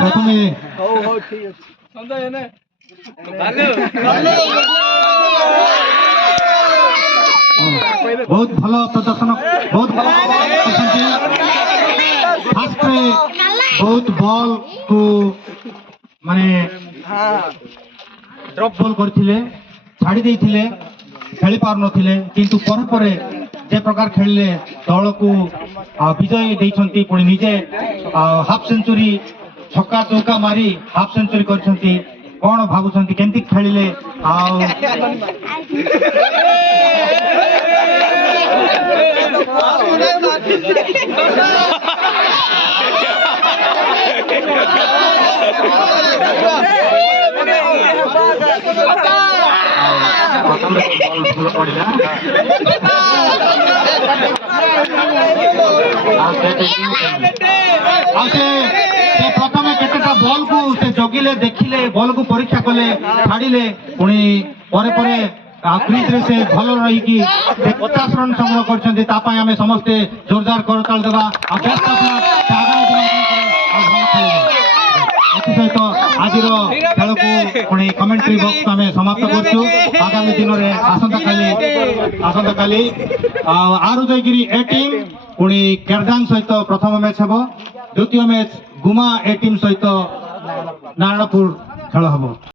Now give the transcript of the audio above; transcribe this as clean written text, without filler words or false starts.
প্রথমে ବହୁତ ଭଲ ପ୍ରଦର୍ଶନ ବହୁତ ଭଲ କରିଛନ୍ତି ଫାର୍ଷ୍ଟରେ ବହୁତ ବଲ୍ କୁ ମାନେ ଡ୍ରପ୍ ବଲ୍ କରିଥିଲେ ଛାଡ଼ି ଦେଇଥିଲେ ଖେଳି ପାରୁନଥିଲେ କିନ୍ତୁ ପରେ ପରେ যে প্রকার খেললে দলকু বিজয় ଦେଇଛନ୍ତି পুଣି নিজে হাফ সেঞ্চুরি ছক্কা চৌকা মারি হাফ সেঞ্চুরি କରିଛନ୍ତି কোন ভাবুଛନ୍ତି কেମିତି খেলিলে ଆଉ প্রথমে কেতেটা বল কু সে জগিলে দেখিলে বল কু পরীক্ষা কলে ছাড়িলে পুনি পরে পরে ক্রিজরে সে ভাল রহিকি 50 রন সংগ্রহ করছেন তা পাই আমি সমস্তে জোরদার করতাল দেবা বেস্ট অফ লক এথিসহিত আজির খেলকু পুনি কমেন্ট্রি বক্স আমি সমাপ্ত করছু আগামী দিନରେ আসন্তকালি আরো যাইকি এ টিম পুনি কেরদাং সহিত প্রথম ম্যাচ হব দ্বিতীয় ম্যাচ গুমা এ টিম সহিত নারায়ণপুর খেল হব।